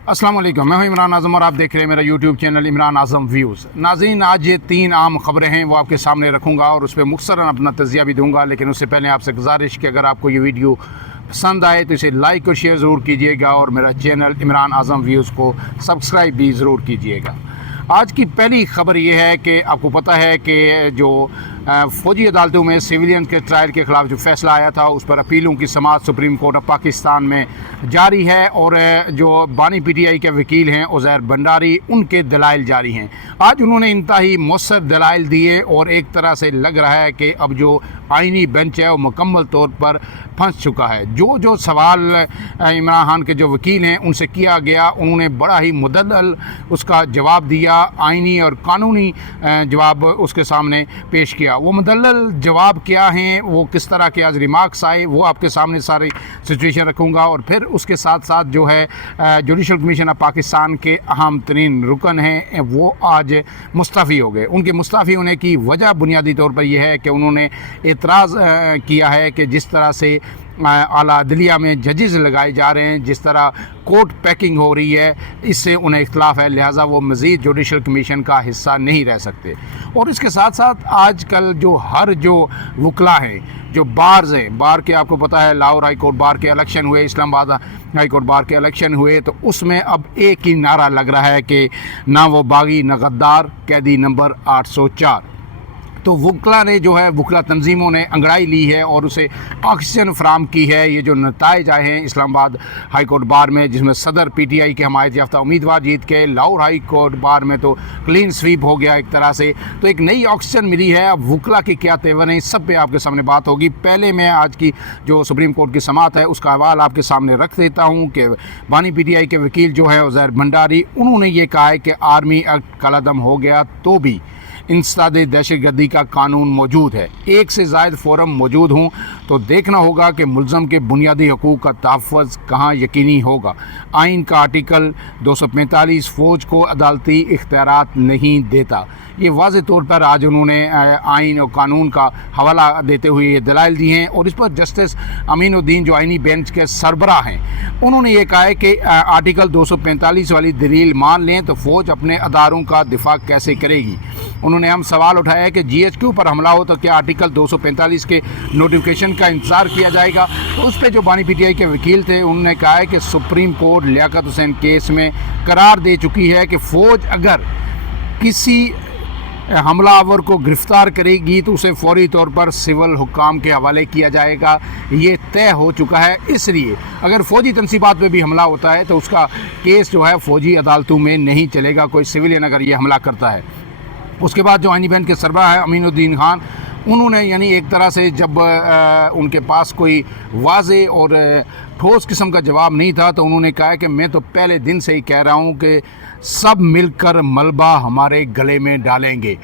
अस्सलाम वालेकुम, मैं हूं इमरान आज़म और आप देख रहे हैं मेरा यूट्यूब चैनल इमरान आज़म व्यूज़। नाज़रीन, आज ये 3 आम खबरें हैं वो आपके सामने रखूंगा और उस पर मुख्तसरन अपना तज़िया भी दूंगा, लेकिन उससे पहले आपसे गुजारिश कि अगर आपको ये वीडियो पसंद आए तो इसे लाइक और शेयर ज़रूर कीजिएगा और मेरा चैनल इमरान आज़म व्यूज़ को सब्सक्राइब भी ज़रूर कीजिएगा। आज की पहली खबर ये है कि आपको पता है कि जो फ़ौजी अदालतों में सिविलियन के ट्रायल के ख़िलाफ़ जो फ़ैसला आया था उस पर अपीलों की समाअत सुप्रीम कोर्ट ऑफ पाकिस्तान में जारी है और जो बानी पीटीआई के वकील हैं उज़ैर भंडारी, उनके दलाइल जारी हैं। आज उन्होंने इंतहाई मौसर दलाइल दिए और एक तरह से लग रहा है कि अब जो आइनी बेंच है वो मुकम्मल तौर पर फंस चुका है। जो सवाल इमरान खान के जो वकील हैं उनसे किया गया, उन्होंने बड़ा ही मुदल्लल उसका जवाब दिया, आइनी और कानूनी जवाब उसके सामने पेश किया। वो मुदल्लल जवाब क्या हैं, वो किस तरह के आज रिमार्क्स आए, वो आपके सामने सारी सिचुएशन रखूँगा और फिर उसके साथ साथ जो है जुडिशल कमीशन ऑफ पाकिस्तान के अहम तरीन रुकन हैं वो आज मुस्तफ़ी हो गए। उनके मुस्तफ़ी होने की वजह बुनियादी तौर पर यह है कि उन्होंने एतराज़ किया है कि जिस तरह से आला अदलिया में जजेस लगाए जा रहे हैं, जिस तरह कोर्ट पैकिंग हो रही है, इससे उन्हें इख्तलाफ है, लिहाजा वो मज़ीद जुडिशल कमीशन का हिस्सा नहीं रह सकते। और इसके साथ साथ आजकल जो वकला हैं, जो बार्स हैं, बार के आपको पता है लाहौर हाई कोर्ट बार के इलेक्शन हुए, इस्लामाबाद हाई कोर्ट बार के इलेक्शन हुए, तो उसमें अब एक ही नारा लग रहा है कि ना वो बागी ना गद्दार, कैदी नंबर 804। तो वकला ने जो है वकला तंजीमों ने अंगड़ाई ली है और उसे ऑक्सीजन फराम की है। ये जो नताइज आए हैं इस्लामाबाद हाई कोर्ट बार में, जिसमें सदर पीटीआई के हमायत याफ्ता उम्मीदवार जीत के, लाहौर हाई कोर्ट बार में तो क्लीन स्वीप हो गया एक तरह से, तो एक नई ऑक्सीजन मिली है। अब वकला की क्या तेवर है, इस सब पे आपके सामने बात होगी। पहले मैं आज की जो सुप्रीम कोर्ट की समाअत है उसका हवाला आपके सामने रख देता हूँ कि बानी पीटीआई के वकील जो है उज़ैर भंडारी, उन्होंने ये कहा है कि आर्मी एक्ट कलादम हो गया तो भी इंसदाद दहशतगर्दी का कानून मौजूद है। एक से ज़ायद फोरम मौजूद हों तो देखना होगा कि मुल्ज़म के बुनियादी हकूक़ का तहफ़्फ़ुज़ कहाँ यकीनी होगा। आइन का आर्टिकल 245 फ़ौज को अदालती इख्तियारात नहीं देता। ये वाज़ेह तौर पर आज उन्होंने आइन और कानून का हवाला देते हुए ये दलाइल दी हैं और इस पर जस्टिस अमीनुद्दीन जो आइनी बेंच के सरबराह हैं, उन्होंने ये कहा है कि आर्टिकल 245 वाली दलील मान लें तो फ़ौज अपने अदारों का दिफा कैसे करेगी। उन्होंने हम सवाल उठाया है कि जीएचक्यू पर हमला हो तो क्या आर्टिकल 245 के नोटिफिकेशन का इंतज़ार किया जाएगा। तो उस पर जो बानी पीटीआई के वकील थे उन्होंने कहा है कि supreme court Liaquat Hussain case में करार दे चुकी है कि फ़ौज अगर किसी हमलावर को गिरफ़्तार करेगी तो उसे फौरी तौर पर सिविल हुक्काम के हवाले किया जाएगा। ये तय हो चुका है। इसलिए अगर फ़ौजी तनसीबात पे भी हमला होता है तो उसका केस जो है फ़ौजी अदालतों में नहीं चलेगा, कोई सिविलियन अगर ये हमला करता है। उसके बाद जो आइनी बेंच के सरबराह है अमीनुद्दीन खान, उन्होंने यानी एक तरह से जब उनके पास कोई वाज़े और ठोस किस्म का जवाब नहीं था तो उन्होंने कहा कि मैं तो पहले दिन से ही कह रहा हूँ कि सब मिलकर मलबा हमारे गले में डालेंगे।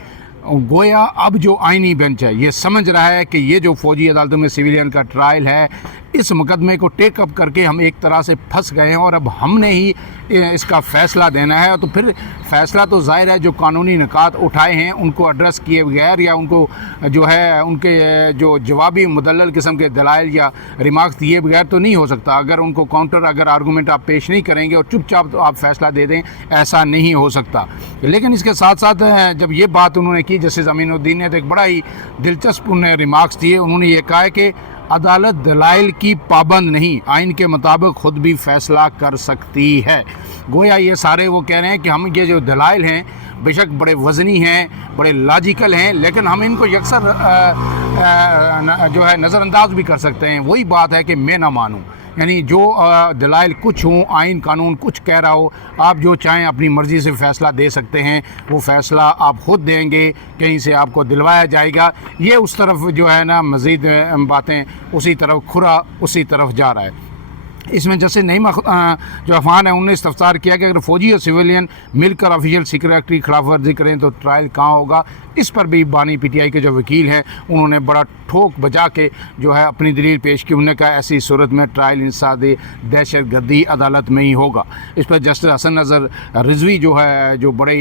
गोया अब जो आइनी बेंच है ये समझ रहा है कि ये जो फ़ौजी अदालतों में सिविलियन का ट्रायल है, इस मुकदमे को टेक अप करके हम एक तरह से फंस गए हैं और अब हमने ही इसका फ़ैसला देना है। तो फिर फ़ैसला तो ज़ाहिर है जो कानूनी निकात उठाए हैं उनको एड्रेस किए बगैर या उनको जो है उनके जो जवाबी मुदल्लल किस्म के दलाइल या रिमार्क्स दिए बगैर तो नहीं हो सकता। अगर उनको काउंटर अगर आर्गूमेंट आप पेश नहीं करेंगे और चुपचाप तो आप फ़ैसला दे दें, ऐसा नहीं हो सकता। लेकिन इसके साथ साथ जब ये बात उन्होंने की जस्टिस अमीनुद्दीन ने, तो एक बड़ा ही दिलचस्प उन्हें रिमार्क्स दिए। उन्होंने ये कहा है कि अदालत दलाइल की पाबंद नहीं, आइन के मुताबिक ख़ुद भी फ़ैसला कर सकती है। गोया ये सारे वो कह रहे हैं कि हम ये जो दलाइल हैं बेशक बड़े वज़नी हैं, बड़े लॉजिकल हैं, लेकिन हम इनको यकसर जो है नज़रअंदाज भी कर सकते हैं। वही बात है कि मैं ना मानूँ, यानी जो दलाइल कुछ हों, आइन कानून कुछ कह रहा हो, आप जो चाहें अपनी मर्ज़ी से फ़ैसला दे सकते हैं, वो फ़ैसला आप ख़ुद देंगे, कहीं से आपको दिलवाया जाएगा। ये उस तरफ जो है ना मज़ीद बातें उसी तरफ खुरा उसी तरफ जा रहा है। इसमें जैसे नईम जो अफान है उन्होंने इस्तफसार किया कि अगर फ़ौजी और सिविलियन मिलकर ऑफिशियल सिक्योरिटी की खिलाफ वर्जी करें तो ट्रायल कहाँ होगा। اس پر بھی بانی پی ٹی آئی کے جو وکیل ہیں انہوں نے بڑا ٹھوک بجا کے جو ہے اپنی دلیل پیش کی. انہوں نے کہا ایسی صورت میں ٹرائل انسداد دہشت گردی عدالت میں ہی ہوگا. اس پر جسٹس حسن نظر رضوی جو ہے جو بڑے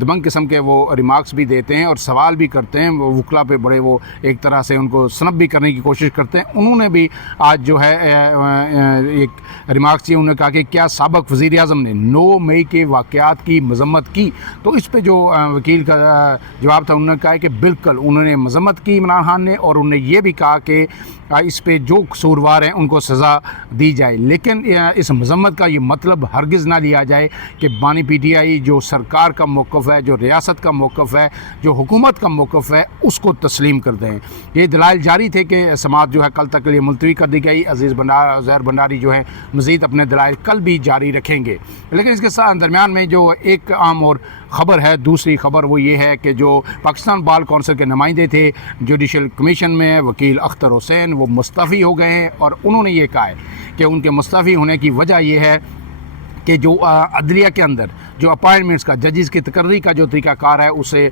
دبنگ قسم کے وہ ریمارکس بھی دیتے ہیں اور سوال بھی کرتے ہیں, وہ وکلا پہ بڑے وہ ایک طرح سے ان کو سنپ بھی کرنے کی کوشش کرتے ہیں. انہوں نے بھی آج جو ہے ایک ریمارکس کی. انہوں نے کہا کہ کیا سابق وزیر اعظم نے 9 مئی کے واقعات کی مذمت کی؟ تو اس پہ جو وکیل کا جواب تھا, انہوں نے کہا کہ بالکل انہوں نے مذمت کی عمران خان نے, اور انہوں نے یہ بھی کہا کہ اس پہ جو قصوروار ہیں ان کو سزا دی جائے. لیکن اس مذمت کا یہ مطلب ہرگز نہ لیا جائے کہ بانی پی ٹی آئی جو سرکار کا موقف ہے, جو ریاست کا موقف ہے, جو حکومت کا موقف ہے, اس کو تسلیم کر دیں. یہ دلائل جاری تھے کہ سماعت جو ہے کل تک کے لیے ملتوی کر دی گئی. زہر بنڈاری جو ہے مزید اپنے دلائل کل بھی جاری رکھیں گے. لیکن اس کے ساتھ درمیان میں جو ایک عام اور خبر ہے, دوسری خبر وہ یہ ہے کہ جو پاکستان بار کونسل کے نمائندے تھے جوڈیشل کمیشن میں, وکیل اختر حسین, وہ مستعفی ہو گئے ہیں. اور انہوں نے یہ کہا ہے کہ ان کے مستعفی ہونے کی وجہ یہ ہے کہ جو عدلیہ کے اندر جو اپائنٹمنٹس کا, ججز کی تقرری کا جو طریقہ کار ہے, اسے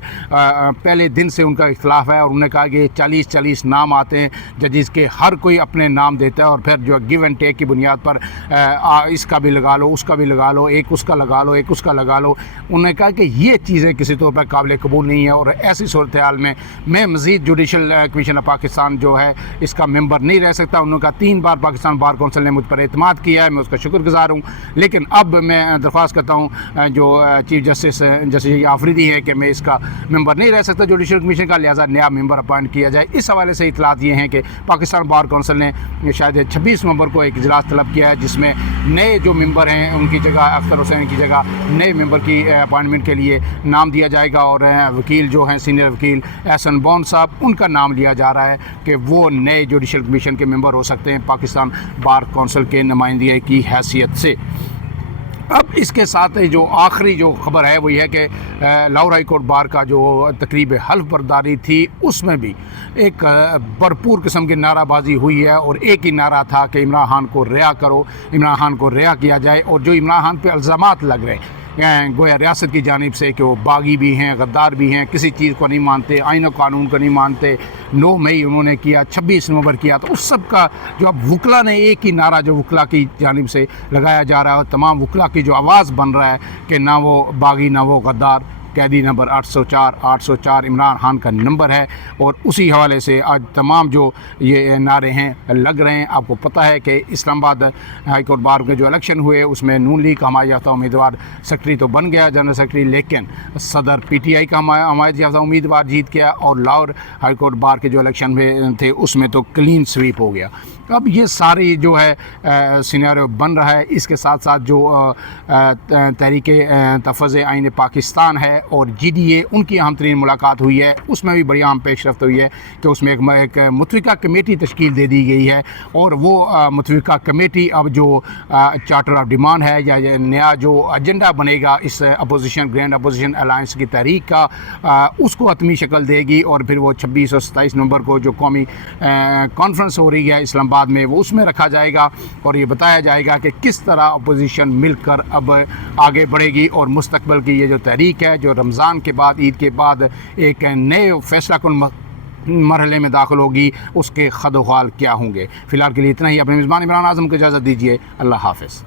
پہلے دن سے ان کا اختلاف ہے. اور انہوں نے کہا کہ 40 نام آتے ہیں ججز کے, ہر کوئی اپنے نام دیتا ہے اور پھر جو گیو اینڈ ٹیک کی بنیاد پر اس کا بھی لگا لو, اس کا بھی لگا لو, ایک اس کا لگا لو, ایک اس کا لگا لو. انہوں نے کہا کہ یہ چیزیں کسی طور پر قابل قبول نہیں ہے, اور ایسی صورتحال میں مزید جوڈیشل کمیشن آف پاکستان جو ہے اس کا ممبر نہیں رہ سکتا. انہوں نے کہا 3 بار پاکستان بار کونسل نے مجھ پر اعتماد کیا ہے, میں اس کا شکر گزار ہوں, لیکن اب میں درخواست کرتا ہوں جو چیف جسٹس آفریدی ہے کہ میں اس کا ممبر نہیں رہ سکتا جوڈیشل کمیشن کا, لہٰذا نیا ممبر اپوائنٹ کیا جائے. اس حوالے سے اطلاعات یہ ہیں کہ پاکستان بار کونسل نے شاید 26 نومبر کو ایک اجلاس طلب کیا ہے, جس میں نئے جو ممبر ہیں ان کی جگہ, اختر حسین کی جگہ نئے ممبر کی اپوائنٹمنٹ کے لیے نام دیا جائے گا. اور وکیل جو ہیں سینئر وکیل احسن بون صاحب, ان کا نام لیا جا رہا ہے کہ وہ نئے جوڈیشل کمیشن کے ممبر ہو سکتے ہیں پاکستان بار کونسل کے نمائندگی کی حیثیت سے. اب اس کے ساتھ جو آخری جو خبر ہے وہ یہ ہے کہ لاہور ہائی کورٹ بار کا جو تقریب حلف برداری تھی, اس میں بھی ایک بھرپور قسم کی نعرہ بازی ہوئی ہے, اور ایک ہی نعرہ تھا کہ عمران خان کو رہا کرو, عمران خان کو رہا کیا جائے. اور جو عمران خان پہ الزامات لگ رہے ہیں گویا ریاست کی جانب سے کہ وہ باغی بھی ہیں, غدار بھی ہیں, کسی چیز کو نہیں مانتے, آئین و قانون کو نہیں مانتے, 9 مئی انہوں نے کیا, 26 نومبر کیا, تو اس سب کا جو اب وکلا نے ایک ہی نعرہ جو وکلا کی جانب سے لگایا جا رہا ہے, اور تمام وکلا کی جو آواز بن رہا ہے کہ نہ وہ باغی نہ وہ غدار, قیدی نمبر 804 عمران خان کا نمبر ہے. اور اسی حوالے سے آج تمام جو یہ نعرے ہیں لگ رہے ہیں. آپ کو پتہ ہے کہ اسلام آباد ہائی کورٹ بار کے جو الیکشن ہوئے اس میں نون لیگ کا حمایت یافتہ امیدوار سیکرٹری تو بن گیا, جنرل سیکرٹری, لیکن صدر پی ٹی آئی کا حمایت یافتہ امیدوار جیت گیا, اور لاہور ہائی کورٹ بار کے جو الیکشن میں تھے اس میں تو کلین سویپ ہو گیا. اب یہ ساری جو ہے سینیریو بن رہا ہے. اس کے ساتھ ساتھ جو تحریک تفویض آئین پاکستان ہے اور جی ڈی اے, ان کی اہم ترین ملاقات ہوئی ہے. اس میں بھی بڑی اہم پیش رفت ہوئی ہے کہ اس میں ایک متفقہ کمیٹی تشکیل دے دی گئی ہے, اور وہ متفقہ کمیٹی اب جو چارٹر آف ڈیمانڈ ہے یا نیا جو ایجنڈا بنے گا اس اپوزیشن گرینڈ اپوزیشن الائنس کی تحریک کا, اس کو حتمی شکل دے گی. اور پھر وہ 26 اور 27 نومبر کو جو قومی کانفرنس ہو رہی ہے اسلام آباد میں, وہ اس میں رکھا جائے گا, اور یہ بتایا جائے گا کہ کس طرح اپوزیشن مل کر اب آگے بڑھے گی, اور مستقبل کی یہ جو تحریک ہے جو رمضان کے بعد, عید کے بعد ایک نئے فیصلہ کن مرحلے میں داخل ہوگی, اس کے خد و خال کیا ہوں گے. فی الحال کے لیے اتنا ہی. اپنے میزبان عمران اعظم کو اجازت دیجیے. اللہ حافظ.